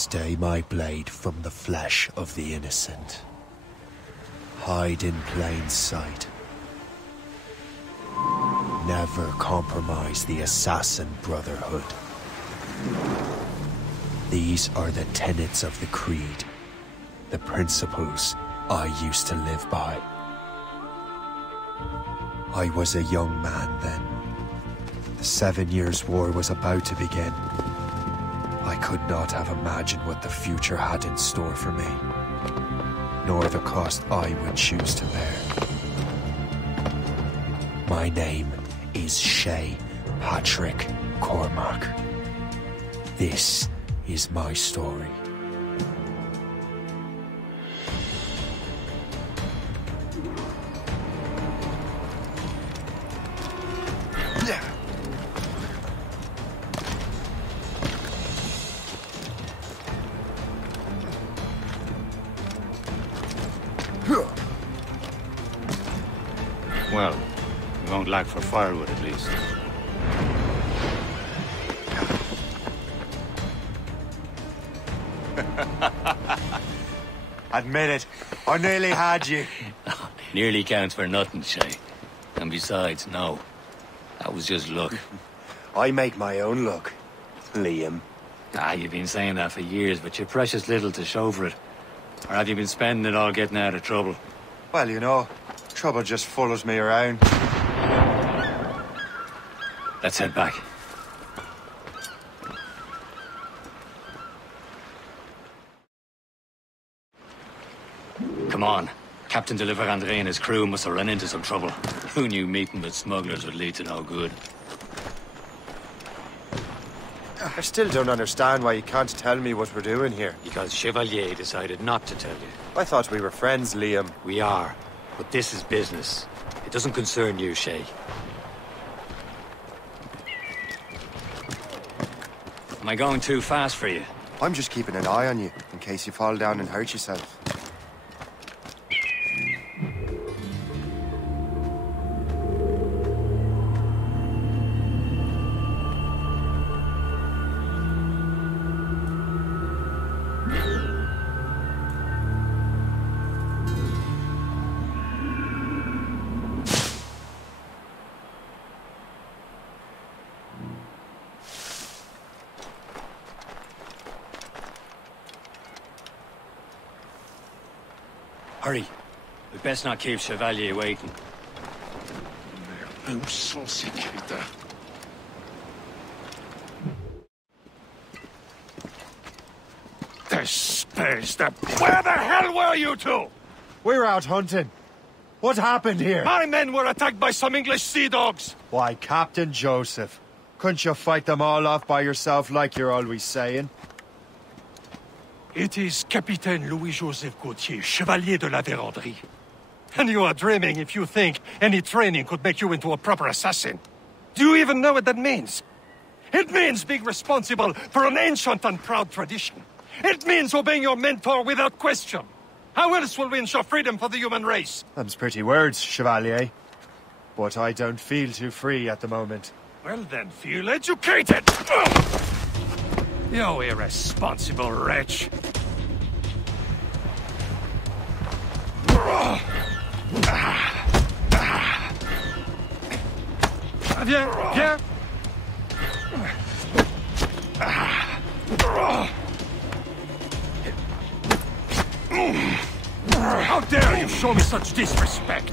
Stay my blade from the flesh of the innocent. Hide in plain sight. Never compromise the Assassin Brotherhood. These are the tenets of the Creed, the principles I used to live by. I was a young man then. The 7 Years' War was about to begin. I could not have imagined what the future had in store for me, nor the cost I would choose to bear. My name is Shay Patrick Cormac. This is my story. Well, we won't lack for firewood at least. Admit it, I nearly had you. Nearly counts for nothing, Shay. And besides, no. That was just luck. I make my own luck, Liam. Ah, you've been saying that for years, but you're precious little to show for it. Or have you been spending it all getting out of trouble? Well, you know, trouble just follows me around. Let's head back. Come on. Captain de Andre and his crew must have run into some trouble. Who knew meeting with smugglers would lead to no good? I still don't understand why you can't tell me what we're doing here. Because Chevalier decided not to tell you. I thought we were friends, Liam. We are. But this is business. It doesn't concern you, Shay. Am I going too fast for you? I'm just keeping an eye on you, in case you fall down and hurt yourself. Hurry. We best not keep Chevalier waiting. Où sont ces crétins? Where the hell were you two? We're out hunting. What happened here? My men were attacked by some English sea dogs. Why, Captain Joseph. Couldn't you fight them all off by yourself like you're always saying? It is Capitaine Louis-Joseph Gauthier, Chevalier de la Vérendrye. And you are dreaming if you think any training could make you into a proper assassin. Do you even know what that means? It means being responsible for an ancient and proud tradition. It means obeying your mentor without question. How else will we ensure freedom for the human race? Them's pretty words, Chevalier. But I don't feel too free at the moment. Well then, feel educated! You irresponsible wretch! Viens, viens! How dare you show me such disrespect!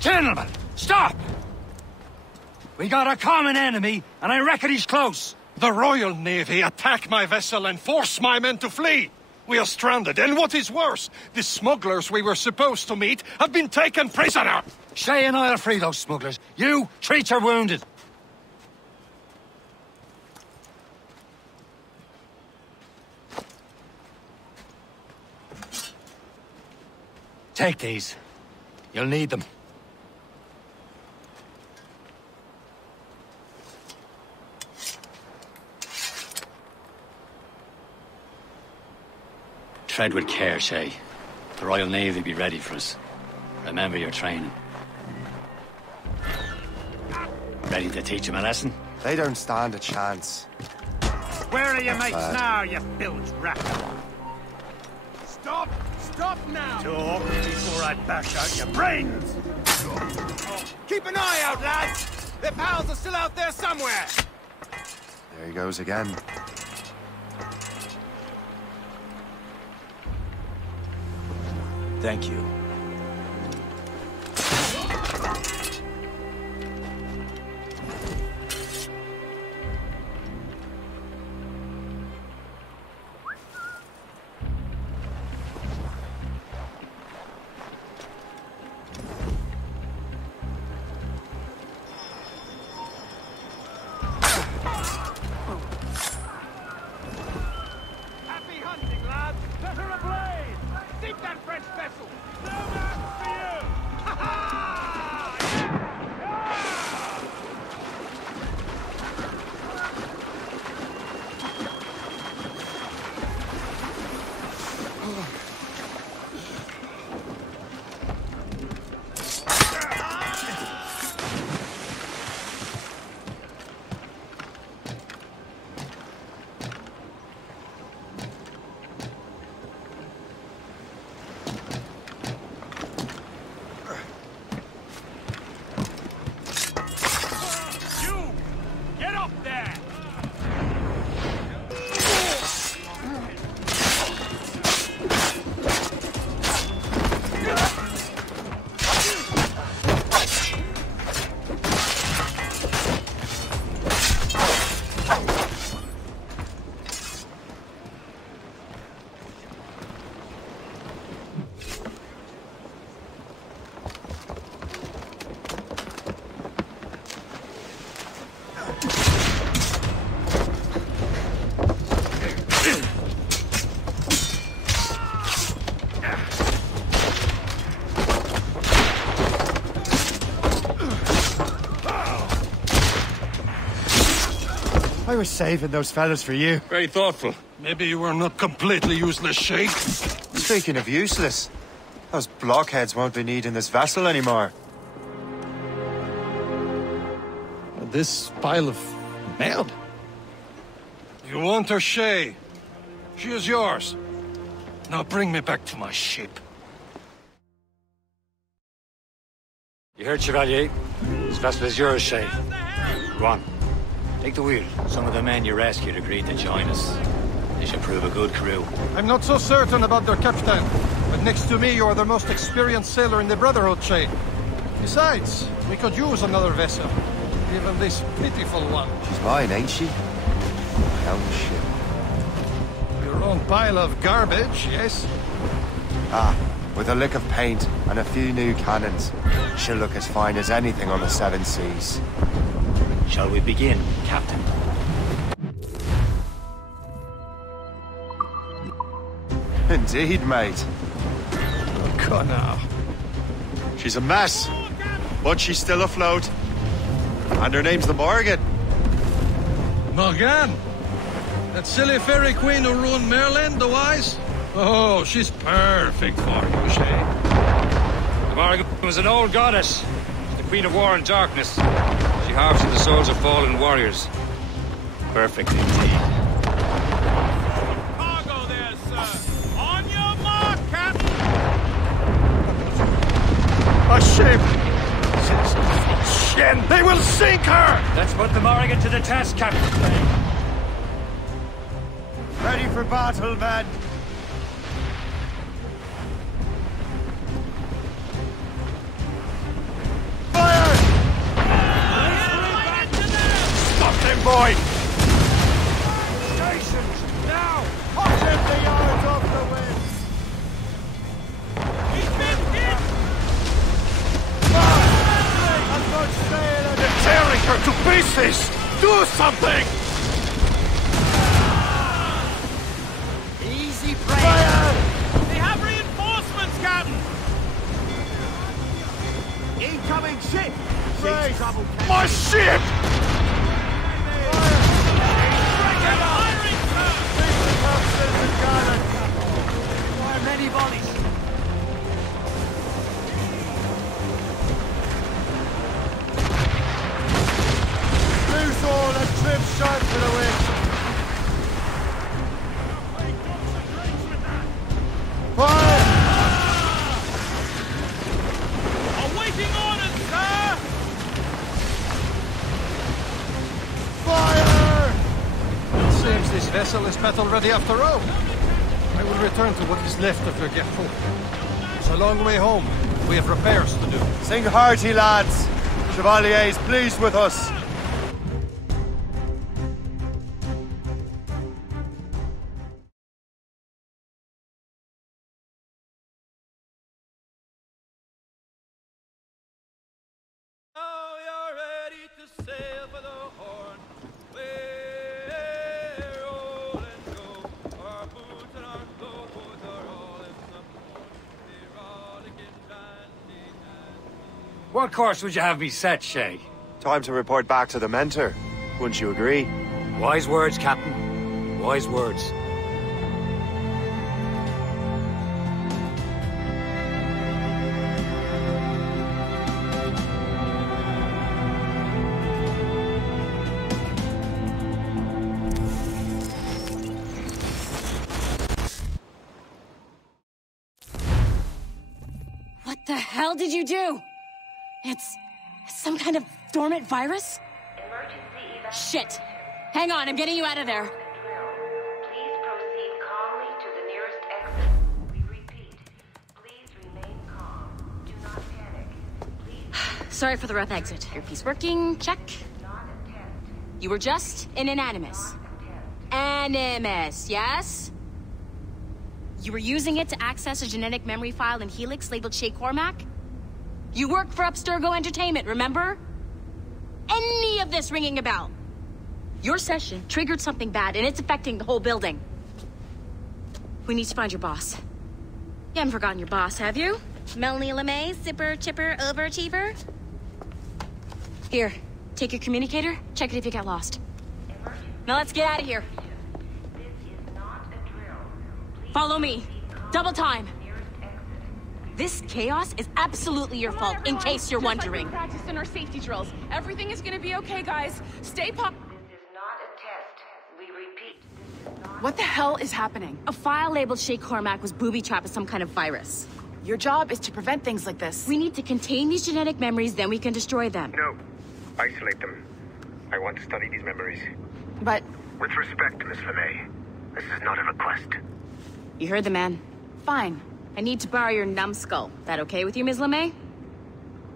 Gentlemen, stop! We got a common enemy, and I reckon he's close. The Royal Navy attack my vessel and force my men to flee. We are stranded, and what is worse, the smugglers we were supposed to meet have been taken prisoner. Shay and I'll free those smugglers. You, treat your wounded. Take these. You'll need them. Tread with care, Shay. The Royal Navy be ready for us. Remember your training. Ready to teach him a lesson? They don't stand a chance. Where are your mates now, you bilge rat? Stop! Stop now! Talk before I bash out your brains! Keep an eye out, lads! Their pals are still out there somewhere! There he goes again. Thank you. I was saving those fellas for you. Very thoughtful. Maybe you were not completely useless, Sheikh. Speaking of useless, those blockheads won't be needing this vessel anymore. This pile of mail? You want her, Shay? She is yours. Now bring me back to my ship. You heard, Chevalier? This vessel is yours, Shay. Go on. Take the wheel. Some of the men you rescued agreed to join us. They should prove a good crew. I'm not so certain about their captain, but next to me you are the most experienced sailor in the Brotherhood chain. Besides, we could use another vessel. Even this pitiful one. She's mine, ain't she? My own ship. Your own pile of garbage, yes? Ah, with a lick of paint and a few new cannons. She'll look as fine as anything on the Seven Seas. Shall we begin, Captain? Indeed, mate. Oh, God, now. She's a mess, but she's still afloat. And her name's the Morgan. Morgan? That silly fairy queen who ruined Merlin, the wise? Oh, she's perfect for you, Shay. The Morgan was an old goddess. She's the queen of war and darkness. She harvested the souls of fallen warriors. Perfect indeed. Cargo there, sir! On your mark, Captain! A ship! Shen! They will sink her! Let's put the Morgan to the test, Captain. Ready for battle, men! Fire! Stop them, boy! Stations, now! Hot the yards off the wind! He's been hit! As much sail as They're tearing her to pieces! Do something! Easy, Prey! fire! They have reinforcements, Captain! Incoming ship! Right. Trouble, My ship! Fire many volleys! vessel is battle-ready after all. I will return to what is left of the Gvach. It's a long way home. We have repairs to do. Sing hearty, lads. Chevalier is pleased with us. What course would you have me set, Shay? Time to report back to the mentor. Wouldn't you agree? Wise words, Captain. Wise words. What the hell did you do? It's some kind of dormant virus? Shit! Hang on, I'm getting you out of there. Please proceed calmly to the nearest exit. We repeat, please remain calm. Do not panic. Please Sorry for the rough exit. Earpiece working, check. not attempt. You were just an Animus. Animus, yes? You were using it to access a genetic memory file in Helix labeled Shay Cormac? You work for Abstergo Entertainment, remember? Any of this ringing a bell? Your session triggered something bad, and it's affecting the whole building. We need to find your boss. You haven't forgotten your boss, have you? Melanie LeMay, zipper, chipper, overachiever? Here, take your communicator, check it if you get lost. Now let's get out of here. This is not a drill. Please Follow me. Double time. nearest exit. This chaos is absolutely your fault, in case you're wondering. Practice in our safety drills. Everything is gonna be okay, guys. Stay This is not a test. We repeat, this is not What the hell is happening? A file labeled Shay Cormac was booby-trapped with some kind of virus. Your job is to prevent things like this. We need to contain these genetic memories, then we can destroy them. No. Isolate them. I want to study these memories. But With respect, Miss LeMay, this is not a request. You heard the man. fine. I need to borrow your numbskull. That okay with you, Ms. LeMay?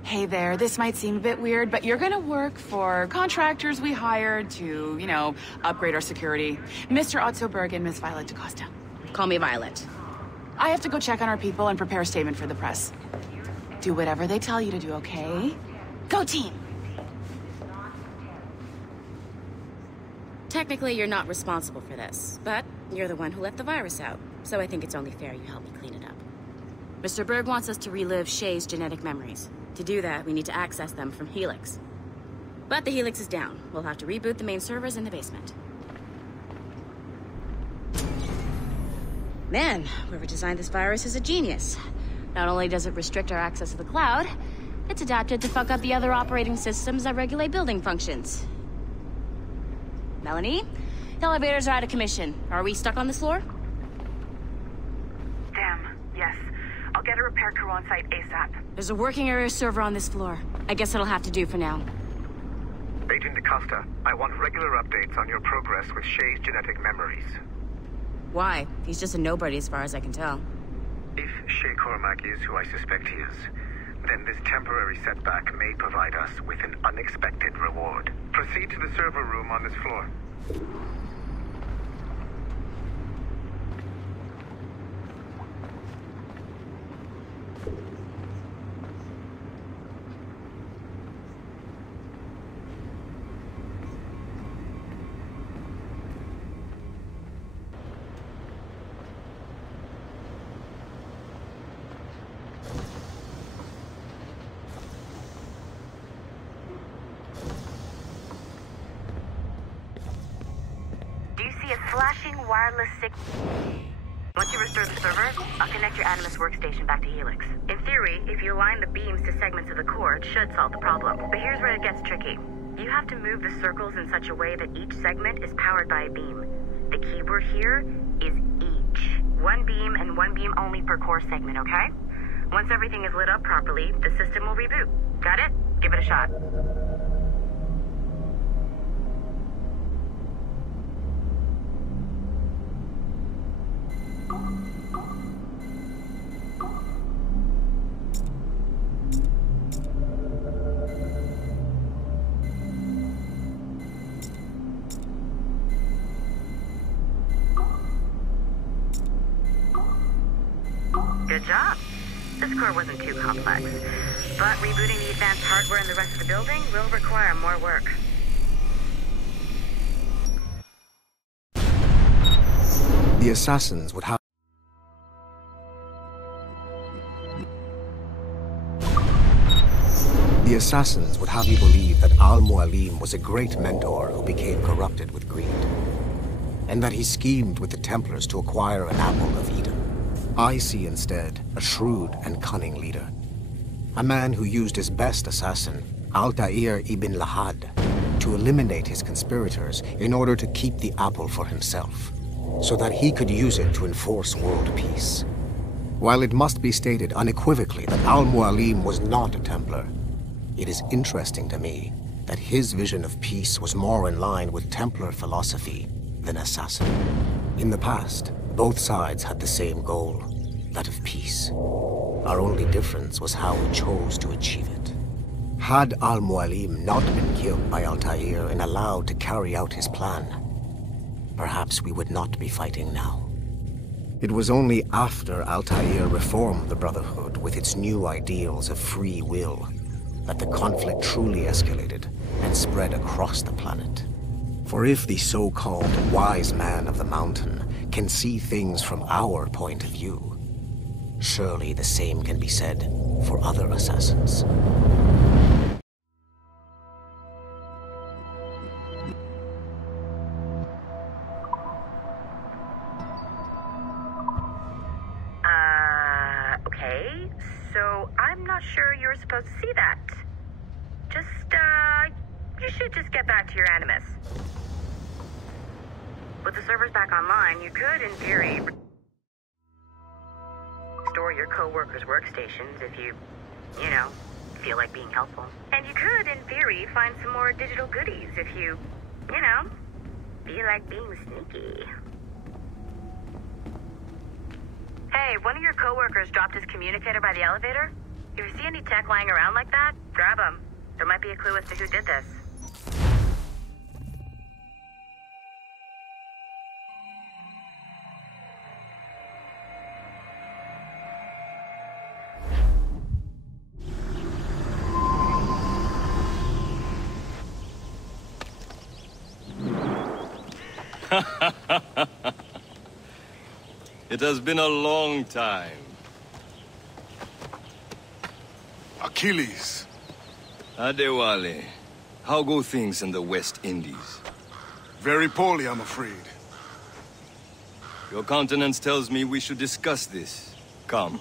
Hey there, this might seem a bit weird, but you're gonna work for contractors we hired to, upgrade our security. Mr. Oktober and Miss Violet DaCosta. Call me Violet. I have to go check on our people and prepare a statement for the press. Do whatever they tell you to do, okay? Go team! Technically, you're not responsible for this, but you're the one who let the virus out, so I think it's only fair you help me clean it up. Mr. Berg wants us to relive Shay's genetic memories. To do that, we need to access them from Helix. But the Helix is down. We'll have to reboot the main servers in the basement. Man, whoever designed this virus is a genius. Not only does it restrict our access to the cloud, it's adapted to fuck up the other operating systems that regulate building functions. Melanie? The elevators are out of commission. Are we stuck on this floor? Damn, yes. I'll get a repair crew on site ASAP. There's a working area server on this floor. I guess it'll have to do for now. Agent DaCosta, I want regular updates on your progress with Shay's genetic memories. Why? He's just a nobody as far as I can tell. If Shay Cormac is who I suspect he is, then this temporary setback may provide us with an unexpected reward. Proceed to the server room on this floor. Flashing wireless signal. Once you restore the server, I'll connect your Animus workstation back to Helix. In theory, if you align the beams to segments of the core, it should solve the problem. But here's where it gets tricky. You have to move the circles in such a way that each segment is powered by a beam. The keyword here is each. One beam and one beam only per core segment, okay? Once everything is lit up properly, the system will reboot. Got it? Give it a shot. Good job. This core wasn't too complex, but rebooting the advanced hardware in the rest of the building will require more work. The assassins would have... The assassins would have you believe that Al-Mualim was a great mentor who became corrupted with greed, and that he schemed with the Templars to acquire an apple of Eden. I see instead a shrewd and cunning leader, a man who used his best assassin, Altair ibn Lahad, to eliminate his conspirators in order to keep the apple for himself, so that he could use it to enforce world peace. While it must be stated unequivocally that Al-Mualim was not a Templar, it is interesting to me that his vision of peace was more in line with Templar philosophy than assassin. In the past, both sides had the same goal, that of peace. Our only difference was how we chose to achieve it. Had Al-Mualim not been killed by Altair and allowed to carry out his plan, perhaps we would not be fighting now. It was only after Altair reformed the Brotherhood with its new ideals of free will that the conflict truly escalated and spread across the planet. For if the so-called wise man of the mountain can see things from our point of view, surely the same can be said for other assassins. Okay, so I'm not sure you're supposed to see that. You should just get back to your Animus. With the servers back online, you could, in theory, restore your co-workers' workstations if you feel like being helpful. And you could, in theory, find some more digital goodies if you feel like being sneaky. Hey, one of your co-workers dropped his communicator by the elevator. If you see any tech lying around like that, grab them. There might be a clue as to who did this. It has been a long time. Achilles. Adewale, how go things in the West Indies? Very poorly, I'm afraid. Your countenance tells me we should discuss this. Come.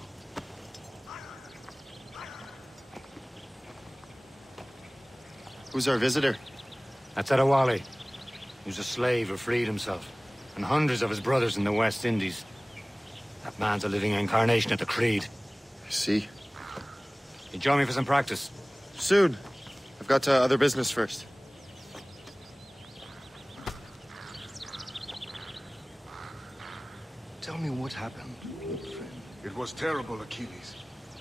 Who's our visitor? That's Adewale. He was a slave who freed himself, and hundreds of his brothers in the West Indies. That man's a living incarnation of the Creed. I see. You join me for some practice? Soon. I've got other business first. Tell me what happened, old friend. It was terrible, Achilles.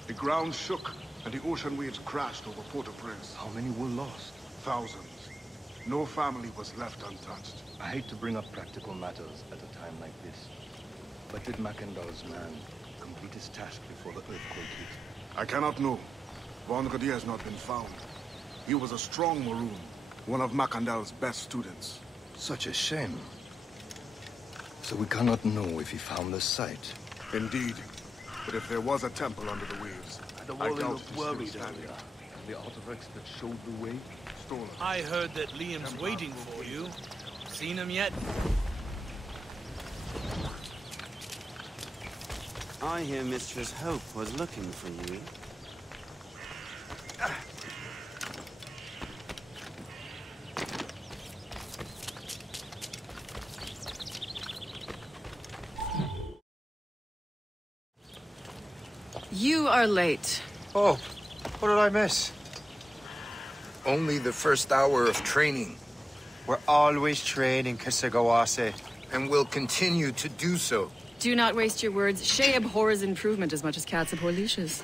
The ground shook, and the ocean waves crashed over Port-au-Prince. How many were lost? Thousands. No family was left untouched. I hate to bring up practical matters at a time like this. But did Macandal's man complete his task before the earthquake hit? I cannot know. Vongadier has not been found. He was a strong Maroon, one of Macandal's best students. Such a shame. So we cannot know if he found the site. Indeed. But if there was a temple under the waves, I doubt looked worried earlier. The artifacts that showed the way? Stolen. I heard that Liam's waiting for you. Seen him yet? I hear Mistress Hope was looking for you. You are late. Oh, what did I miss? Only the first hour of training. We're always training, Kisagawase. And will continue to do so. Do not waste your words. Shay abhors improvement as much as cats abhor leashes.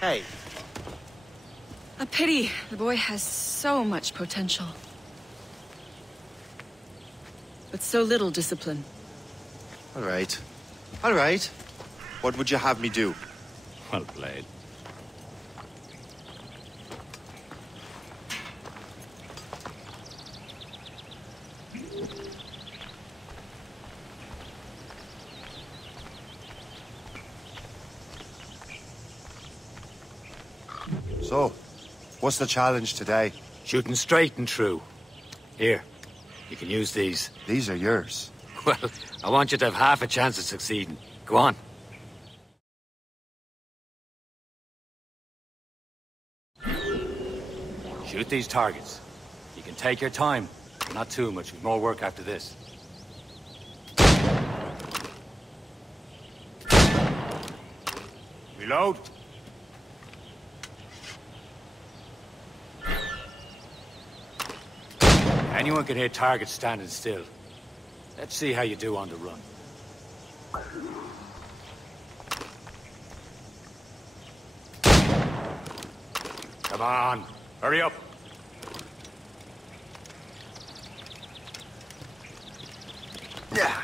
Hey. A pity. The boy has so much potential. But so little discipline. All right. All right. What would you have me do? Well played. So, what's the challenge today? Shooting straight and true. Here, you can use these. These are yours. Well, I want you to have half a chance of succeeding. Go on. Shoot these targets. You can take your time, but not too much. We've more work after this. Reload. Anyone can hit targets standing still. Let's see how you do on the run. Come on, hurry up. Yeah.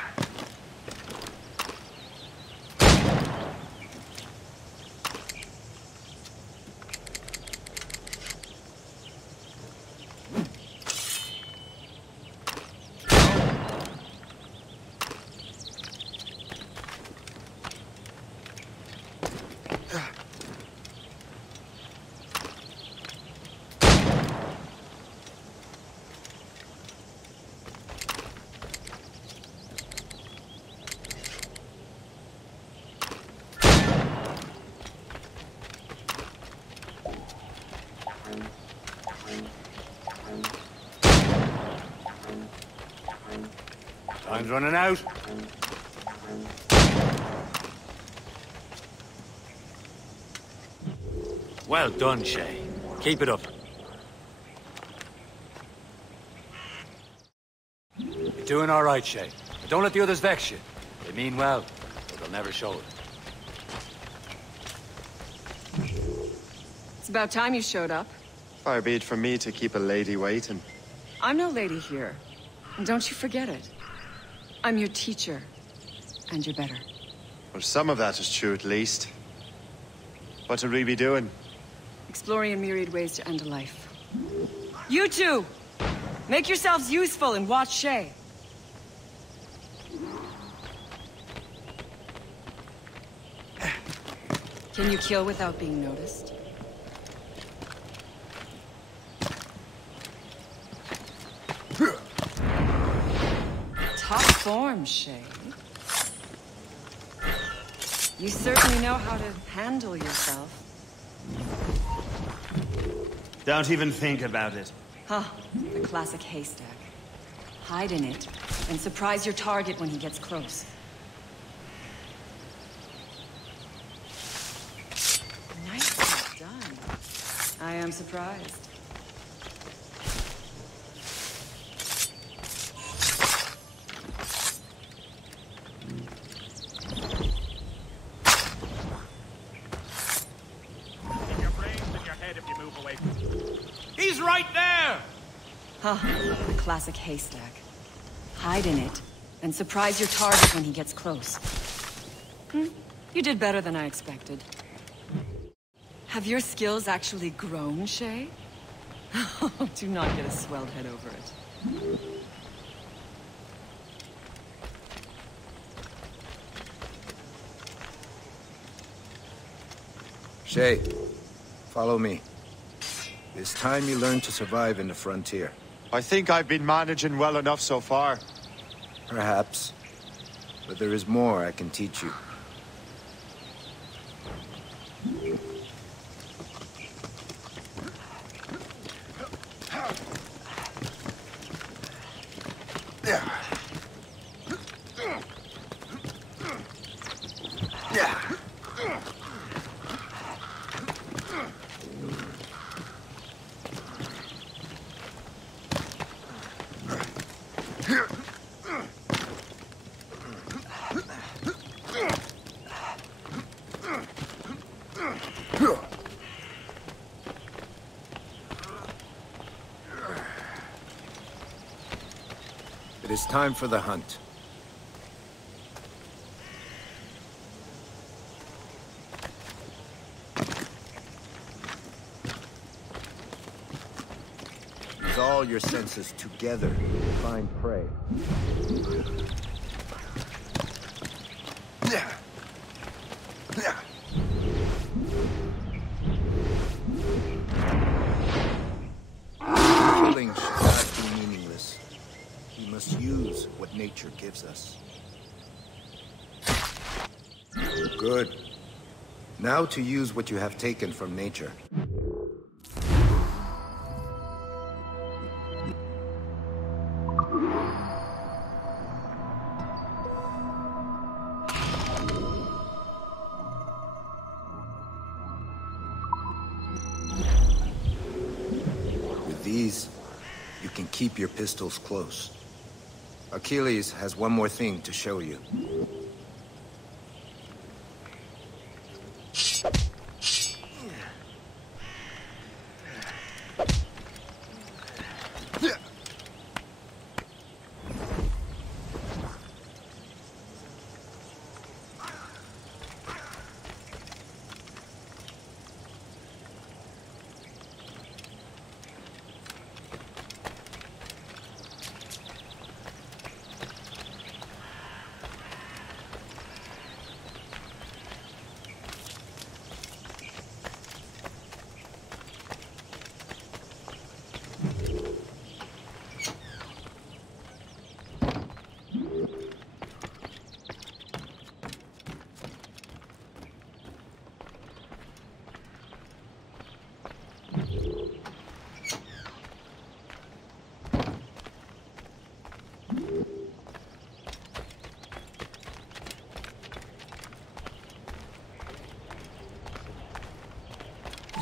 Time's running out. Well done, Shay. Keep it up. You're doing all right, Shay. But don't let the others vex you. They mean well, but they'll never show it. It's about time you showed up. Far be it from me to keep a lady waiting. I'm no lady here. And don't you forget it. I'm your teacher. And you're better. Well, some of that is true at least. What would we be doing? Exploring a myriad ways to end a life. You two! Make yourselves useful and watch Shay. Can you kill without being noticed? Top form, Shay. You certainly know how to handle yourself. Don't even think about it. Huh, the classic haystack. Hide in it, and surprise your target when he gets close. Nicely done. I am surprised. He's right there! Huh, the classic haystack. Hide in it, and surprise your target when he gets close. You did better than I expected. Have your skills actually grown, Shay? Do not get a swelled head over it. Shay, follow me. It's time you learn to survive in the frontier. I think I've been managing well enough so far. Perhaps. But there is more I can teach you. It is time for the hunt. all your senses together to find prey. Killing should not be meaningless. We must use what nature gives us. Good. Now to use what you have taken from nature. With these, you can keep your pistols close. Achilles has one more thing to show you.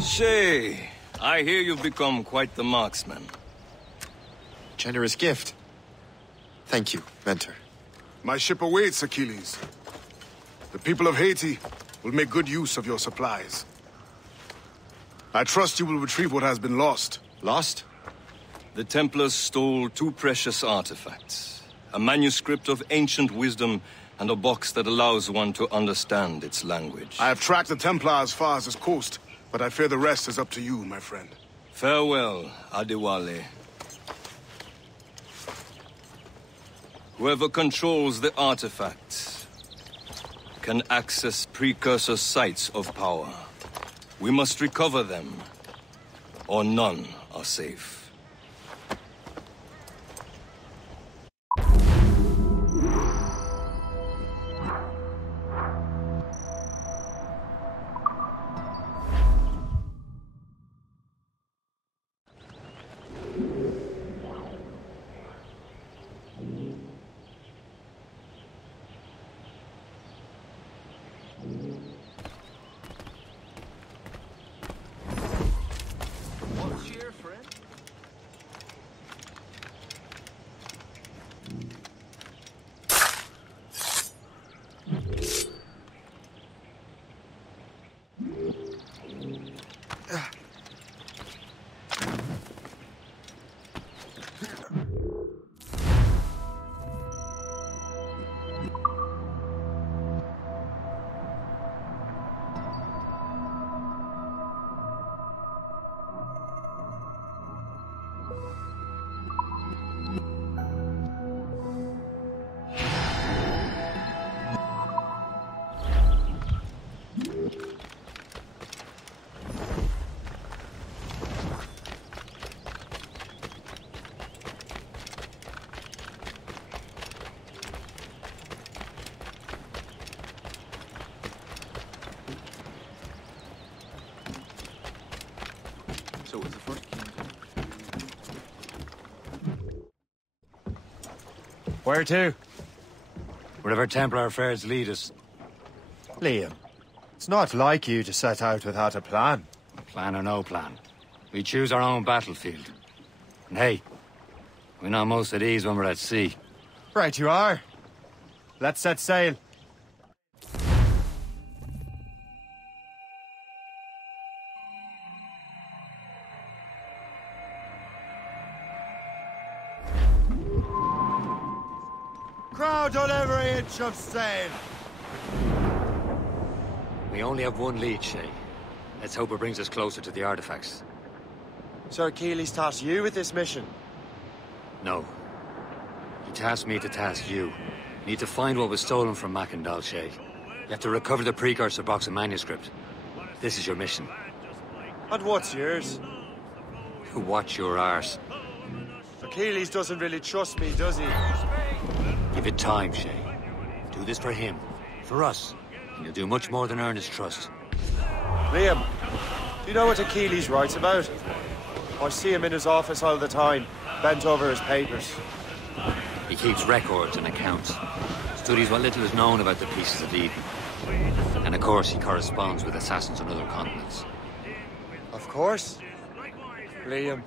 Shay, I hear you've become quite the marksman. Generous gift. Thank you, Mentor. My ship awaits, Achilles. The people of Haiti will make good use of your supplies. I trust you will retrieve what has been lost. Lost? The Templars stole 2 precious artifacts. A manuscript of ancient wisdom and a box that allows one to understand its language. I have tracked the Templar as far as this coast, but I fear the rest is up to you, my friend. Farewell, Adewale. Whoever controls the artifacts can access precursor sites of power. We must recover them, or none are safe. Where to? Wherever Templar affairs lead us. Liam, it's not like you to set out without a plan. Plan or no plan. We choose our own battlefield. And hey, we know most of these when we're at sea. Right you are. Let's set sail. Crowd on every inch of sail. We only have one lead, Shay. Let's hope it brings us closer to the artifacts. So Achilles tasked you with this mission? No. He tasked me to task you. You need to find what was stolen from Mac and Dalshay. You have to recover the precursor box of manuscript. This is your mission. And what's yours? Watch your arse. Achilles doesn't really trust me, does he? Give it time, Shay. Do this for him. For us. And you'll do much more than earn his trust. Liam, do you know what Achilles writes about? I see him in his office all the time, bent over his papers. He keeps records and accounts. Studies what little is known about the pieces of Eden. And of course, he corresponds with assassins on other continents. Of course. Liam,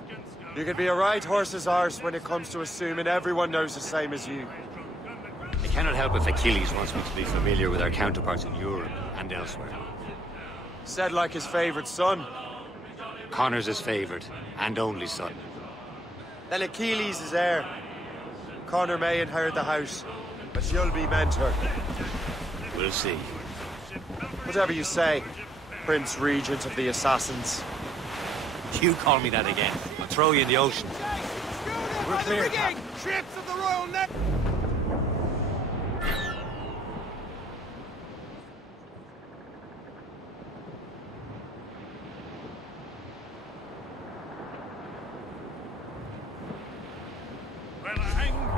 you could be a right horse's arse when it comes to assuming everyone knows the same as you. I cannot help if Achilles wants me to be familiar with our counterparts in Europe and elsewhere. Said like his favorite son. Connor's his favorite and only son. Then Achilles is heir. Connor may inherit the house, but you'll be mentor. We'll see. Whatever you say, Prince Regent of the Assassins. You call me that again, I'll throw you in the ocean. We're clear. Ships of the Royal Navy!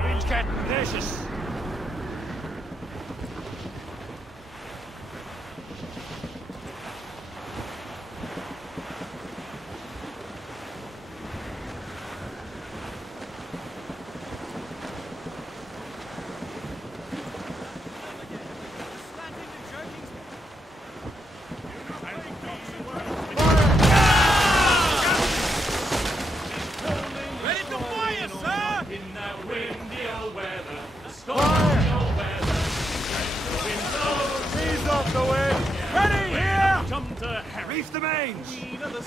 Wind's getting vicious. Reef the mains!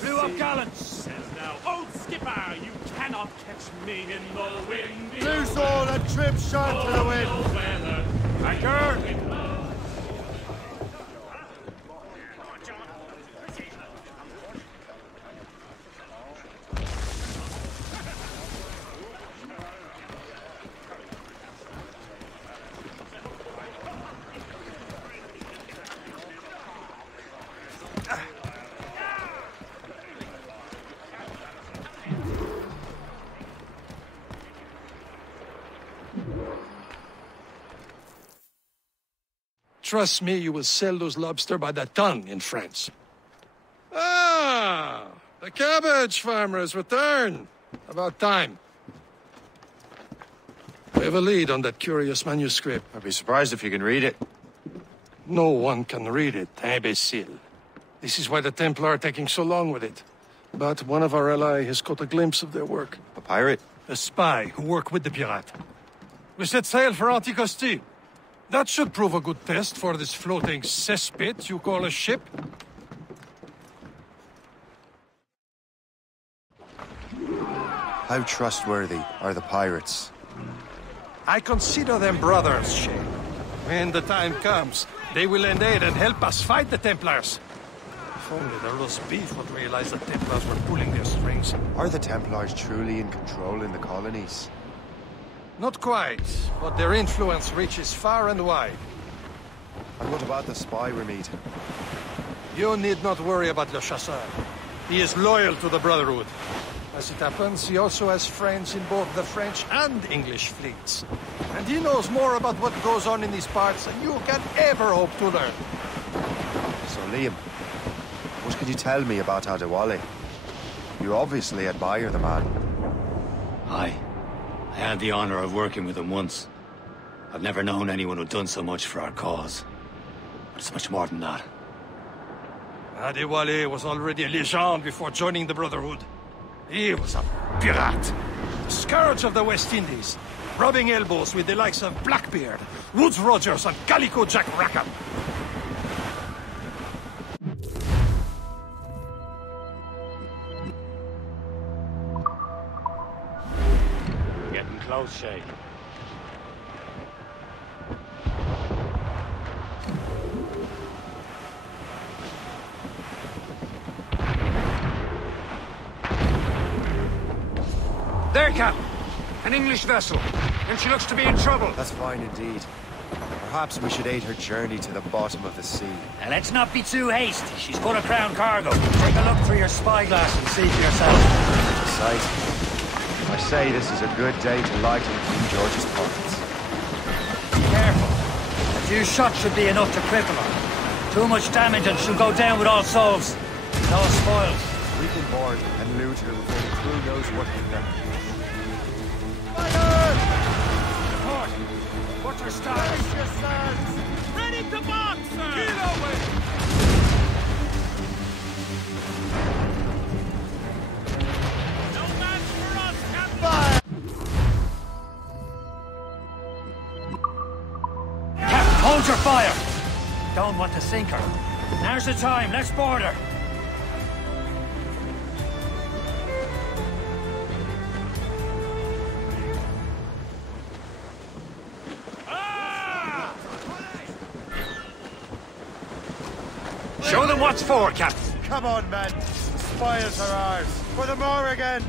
Blew up gallants! Says now, old skipper, you cannot catch me in the wind. Loose all and trim sharp to the wind! Anchor! Trust me, you will sell those lobster by the ton in France. Ah, the cabbage farmers return. About time. We have a lead on that curious manuscript. I'd be surprised if you can read it. No one can read it, imbecile. This is why the Templar are taking so long with it. But one of our allies has caught a glimpse of their work. A pirate? A spy who worked with the pirate. We set sail for Anticosti. That should prove a good test for this floating cesspit you call a ship. How trustworthy are the pirates? I consider them brothers, Shay. When the time comes, they will lend aid and help us fight the Templars. If only the roast beef would realize the Templars were pulling their strings. Are the Templars truly in control in the colonies? Not quite, but their influence reaches far and wide. And what about the spy we're meeting? You need not worry about Le Chasseur. He is loyal to the Brotherhood. As it happens, he also has friends in both the French and English fleets. And he knows more about what goes on in these parts than you can ever hope to learn. So, Liam, what can you tell me about Jadwal? You obviously admire the man. Aye. I had the honor of working with him once. I've never known anyone who'd done so much for our cause. But it's much more than that. Jadwal was already a legend before joining the Brotherhood. He was a pirate. The scourge of the West Indies. Rubbing elbows with the likes of Blackbeard, Woodes Rogers, and Calico Jack Rackham. Getting close, Shay. There, Captain. An English vessel. And she looks to be in trouble. That's fine indeed. Perhaps we should aid her journey to the bottom of the sea. Now let's not be too hasty. She's full of crown cargo. Take a look through your spyglass and see for yourself. Sight. I say this is a good day to lighten King George's pockets. Be careful. A few shots should be enough to cripple her. Too much damage and she'll go down with all souls. No spoils. We can board and loot her before the crew knows what hit them. Fire! Report! What's her status? Ready to mark, sir! Get away! No match for us, Captain! Fire! Captain, hold your fire! Don't want to sink her. Now's the time, let's board her! Show them what's for, Captain. Come on, men. Spoils are ours. For the more again.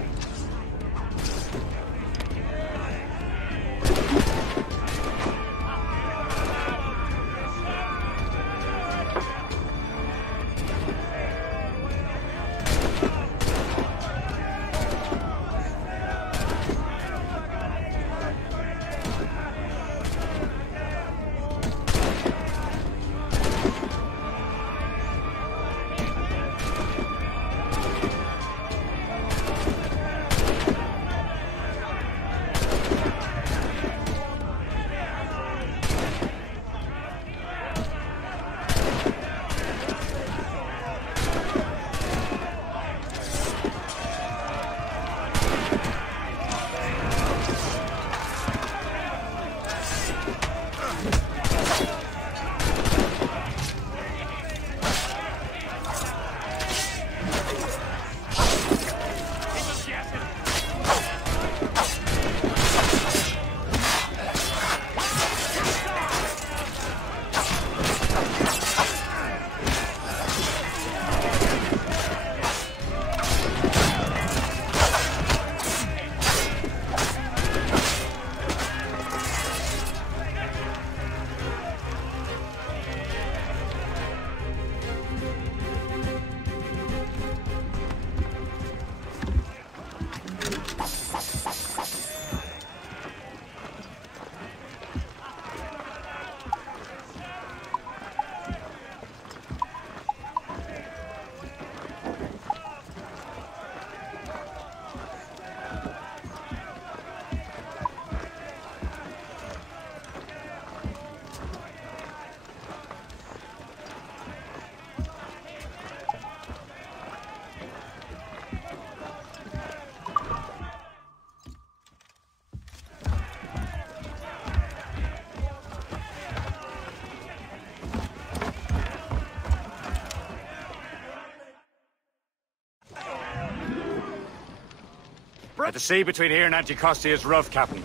The sea between here and Anticosti is rough, Captain.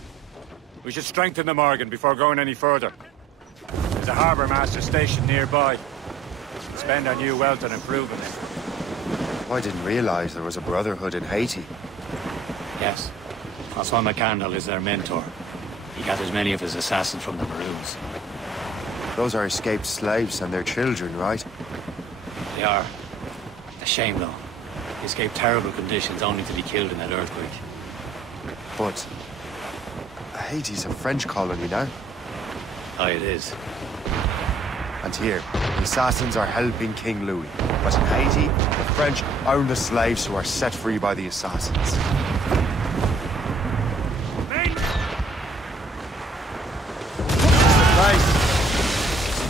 We should strengthen the Morgan before going any further. There's a harbour master station nearby. We'll spend our new wealth on improving it. I didn't realize there was a brotherhood in Haiti. Yes. Francois McCandle is their mentor. He gathers many of his assassins from the Maroons. Those are escaped slaves and their children, right? They are. A shame, though. They escaped terrible conditions only to be killed in that earthquake. But Haiti's a French colony now. Aye, it is. And here, the assassins are helping King Louis. But in Haiti, the French own the slaves who are set free by the assassins. Nice.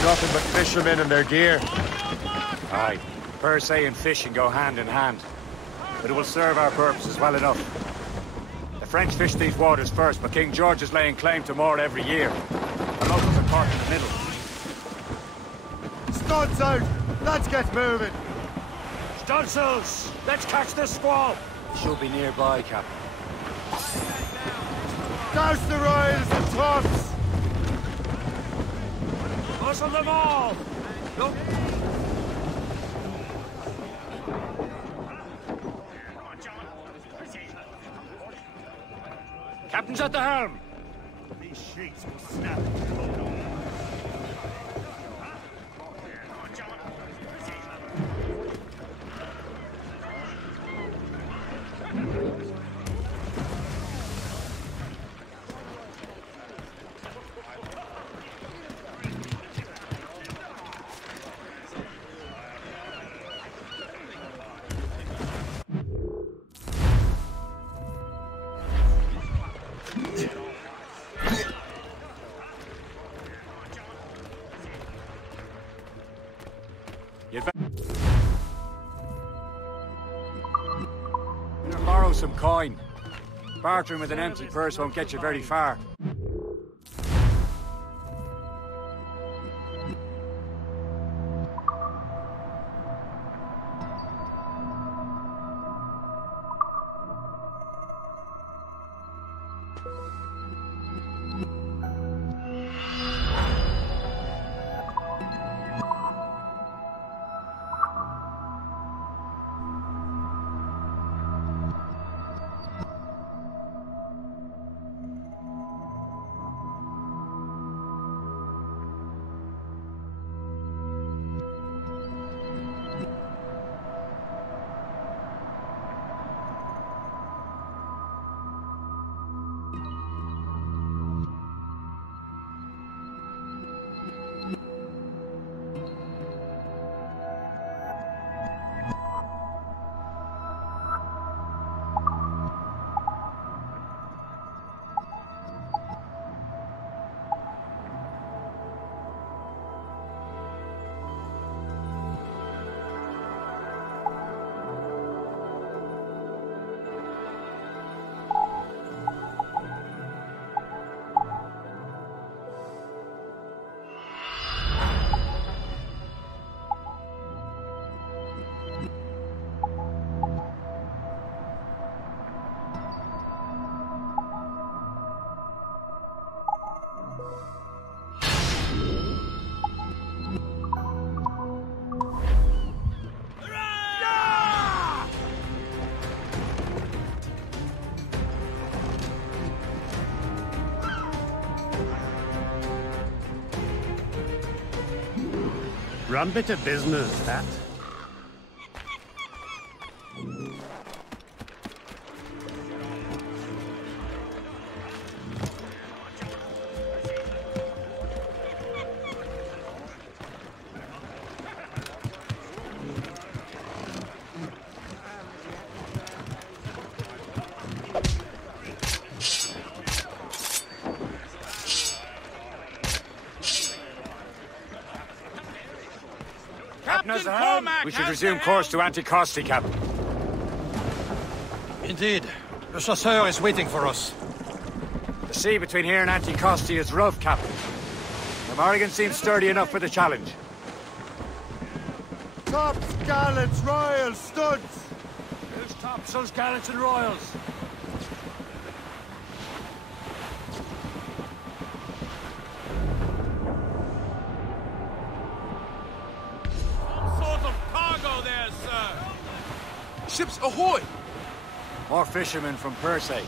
Nothing but fishermen and their gear. Aye. Per se and fishing go hand in hand. But it will serve our purposes well enough. The French fish these waters first, but King George is laying claim to more every year. The locals are caught in the middle. Studs out! Let's get moving! Studsels! Let's catch this squall! It should be nearby, Captain. Douse the royals and tops! Hustle them all! Look! Captain's at the helm! These sheets will snap. Borrow some coin. Bartering with an empty purse won't get you very far. Run bit of business, that. We should resume course to Anticosti, Captain. Indeed. Le chasseur is waiting for us. The sea between here and Anticosti is rough, Captain. The Morrigan seems sturdy enough for the challenge. Tops, gallants, royals, studs! Who's topsails, gallants and royals? Ships ahoy! More fishermen from Persay.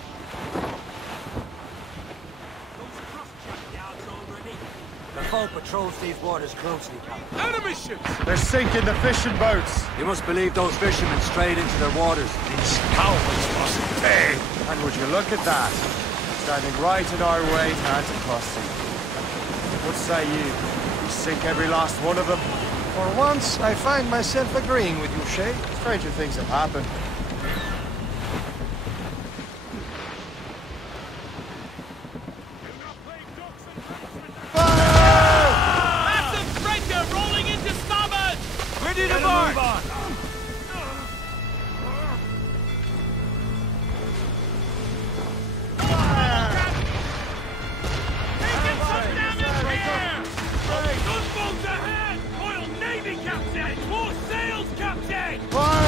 The foe patrols these waters closely, Captain. Enemy ships! They're sinking the fishing boats! You must believe those fishermen strayed into their waters. These cowards must pay! And would you look at that? Standing right in our way to Anticosti. What say you? We sink every last one of them? For once, I find myself agreeing with you, Shay. Stranger things have happened. Massive breaker rolling into starboard! Ready to march! Taking some damage here! Gunboats ahead! Royal Navy, Captain! More sails, Captain! Fire!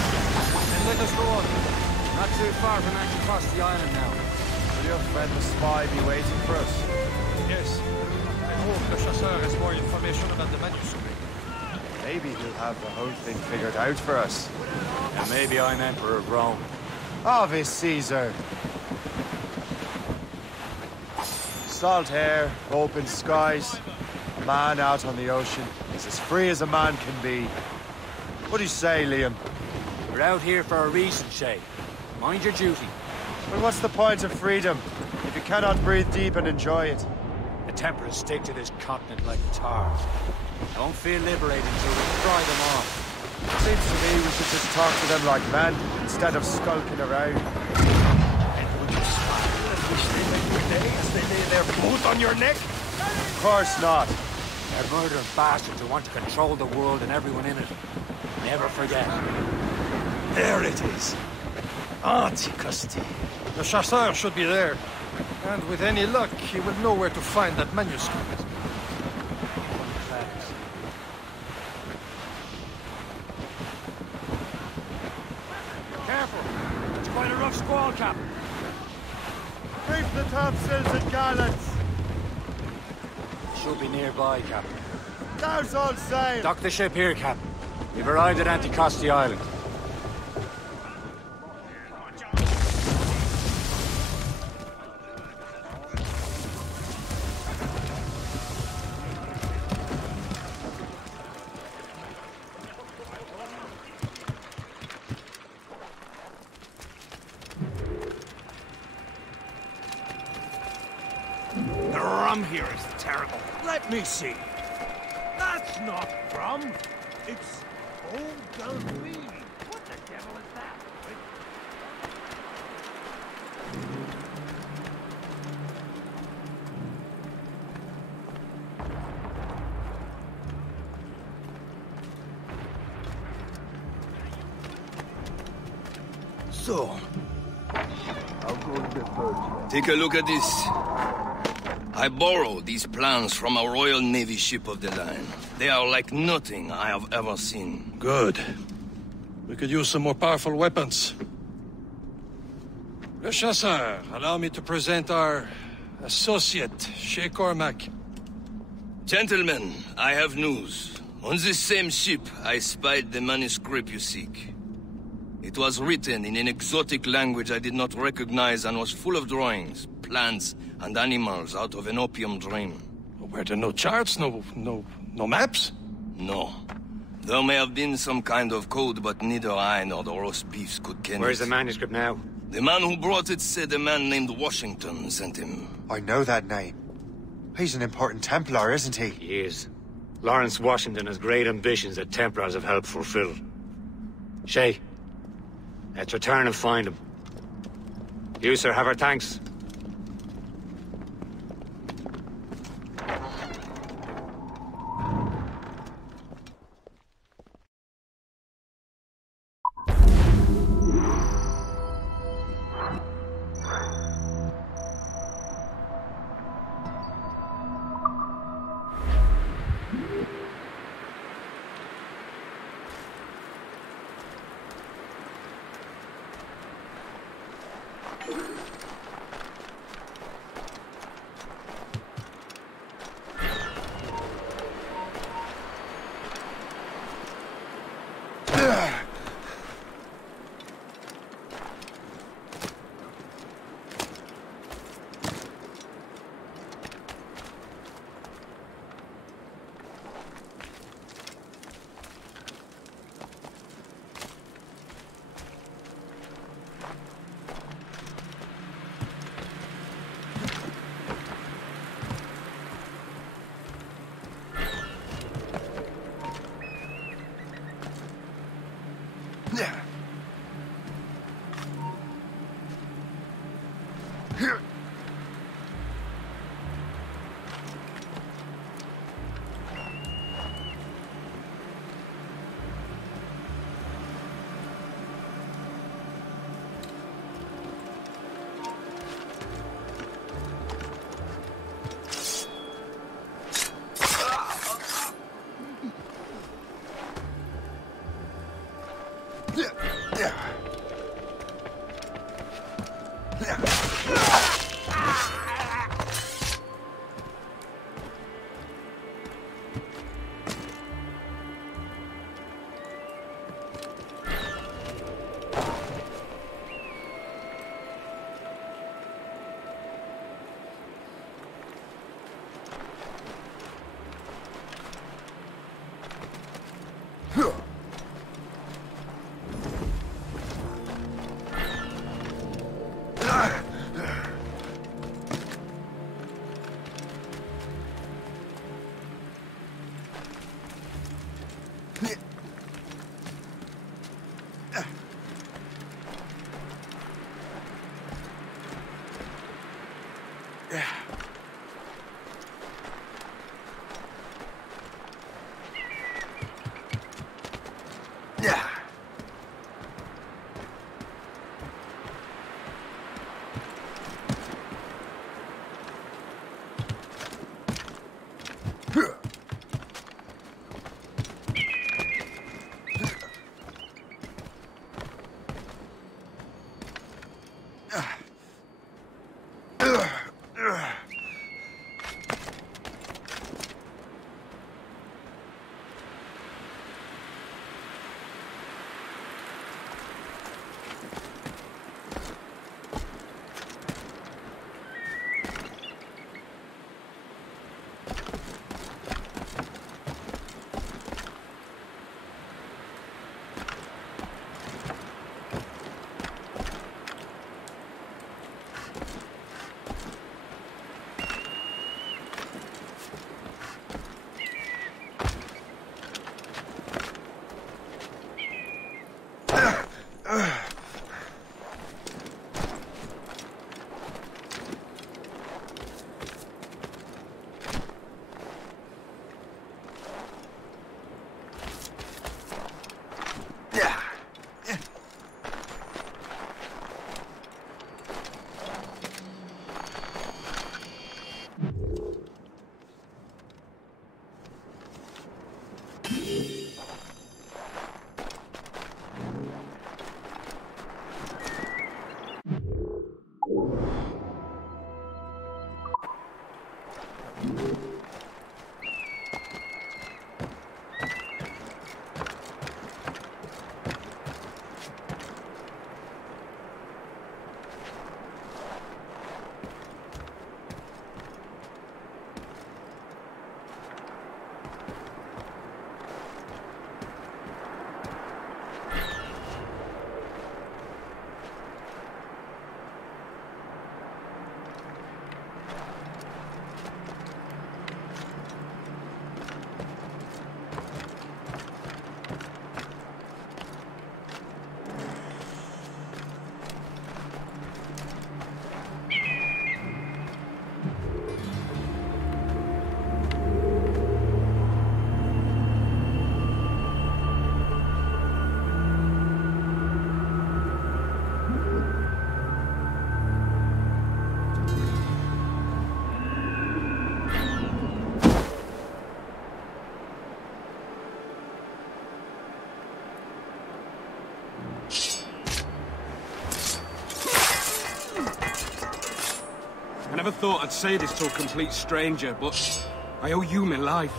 Then let us go on. Not too far from across the island now. Will your friend the spy be waiting for us? Yes. I hope the chasseur has more information about the manuscript. Maybe he'll have the whole thing figured out for us. And maybe I'm Emperor of Rome. Obvious Caesar. Salt hair, open skies. A man out on the ocean is as free as a man can be. What do you say, Liam? We're out here for a reason, Shay. Mind your duty. But what's the point of freedom if you cannot breathe deep and enjoy it? The Templars stick to this continent like tar. Don't feel liberated until we fry them off. Seems to me we should just talk to them like men, instead of skulking around. And would you smile and wish they lay your day as they lay their boot on your neck? Of course not. They're murdering bastards who want to control the world and everyone in it. Never forget. There it is. Antiquity. The chasseur should be there. And with any luck, he will know where to find that manuscript. Careful! It's quite a rough squall, Captain. Reef the topsails and gallants! Should be nearby, Captain. There's all sail! Dock the ship here, Captain. We've arrived at Anticosti Island. The rum here is terrible. Let me see. That's not rum. It's old Delphine. What the devil is that? So, take a look at this. I borrowed these plans from a Royal Navy ship of the line. They are like nothing I have ever seen. Good. We could use some more powerful weapons. Le Chasseur, allow me to present our associate, Shay Cormac. Gentlemen, I have news. On this same ship, I spied the manuscript you seek. It was written in an exotic language I did not recognize and was full of drawings, plants, and animals out of an opium dream. Were there no charts, no maps? No. There may have been some kind of code, but neither I nor the roast beefs could ken it. Where's the manuscript now? The man who brought it said a man named Washington sent him. I know that name. He's an important Templar, isn't he? He is. Lawrence Washington has great ambitions that Templars have helped fulfill. Shay, let's return and find him. You, sir, have our thanks. Yeah. I never thought I'd say this to a complete stranger, but I owe you my life.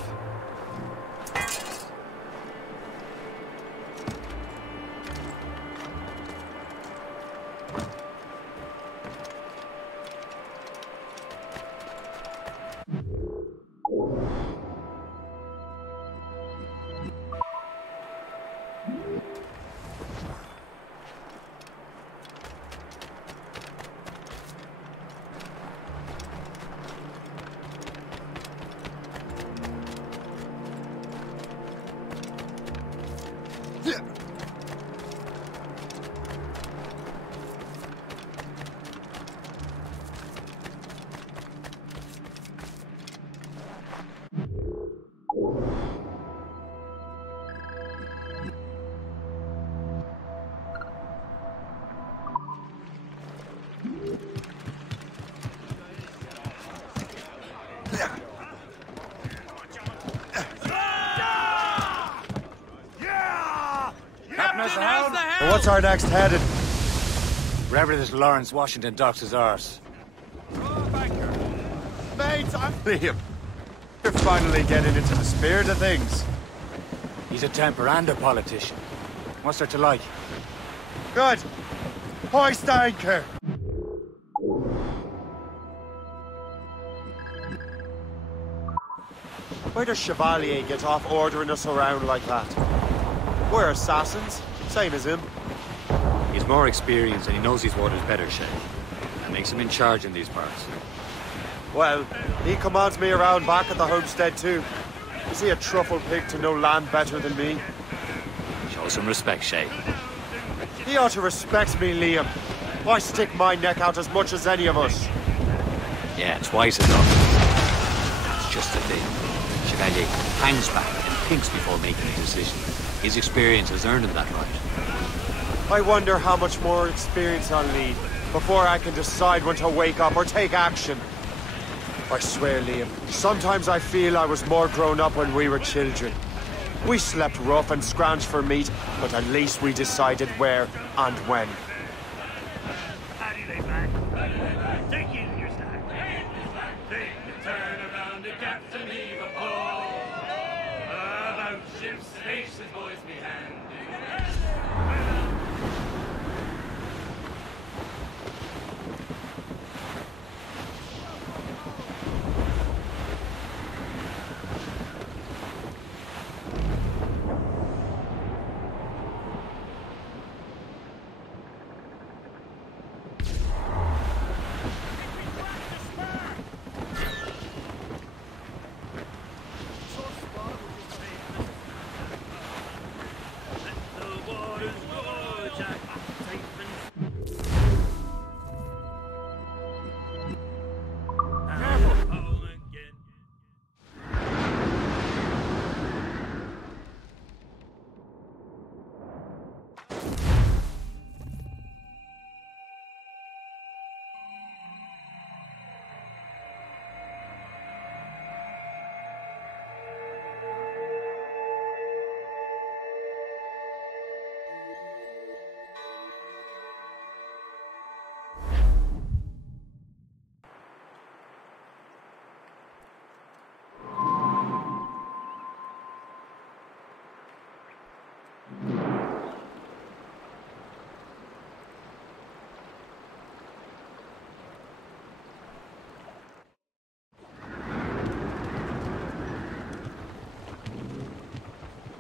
What's our next heading? Wherever this Lawrence Washington docks is ours. Mates, I'm Liam. You're finally getting into the spirit of things. He's a temper and a politician. What's there to like? Good. Hoist anchor. Where does Chevalier get off ordering us around like that? We're assassins, same as him. He's more experienced and he knows these waters better, Shay. That makes him in charge in these parts. Well, he commands me around back at the homestead too. Is he a truffle pig to know land better than me? Show some respect, Shay. He ought to respect me, Liam. I stick my neck out as much as any of us. Yeah, twice enough. That's just the thing. Chevalier hangs back and thinks before making a decision. His experience has earned him that right. I wonder how much more experience I'll need before I can decide when to wake up or take action. I swear, Liam, sometimes I feel I was more grown up when we were children. We slept rough and scrounged for meat, but at least we decided where and when.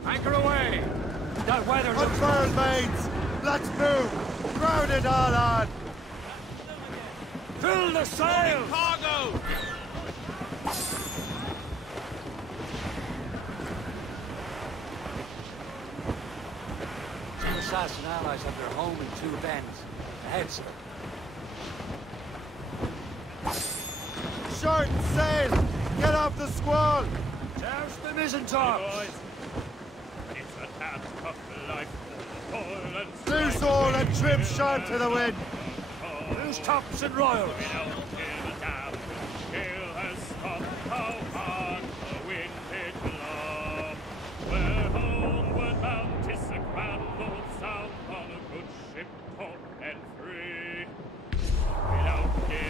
Anchor away! That weather looks... Unfurl mates! Let's move! Crowd it all on! Fill the sails! Cargo! Some assassin allies have their home in two bends. Ahead, sir. Short sail! Get off the squall! Douse the mizzen-tops! It's a damn tough life. Loose all and trim sharp to the wind! Loose tops and royals!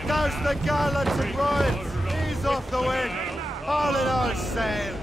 Douse the gallants and royals! Ease off the wind! All in all sail!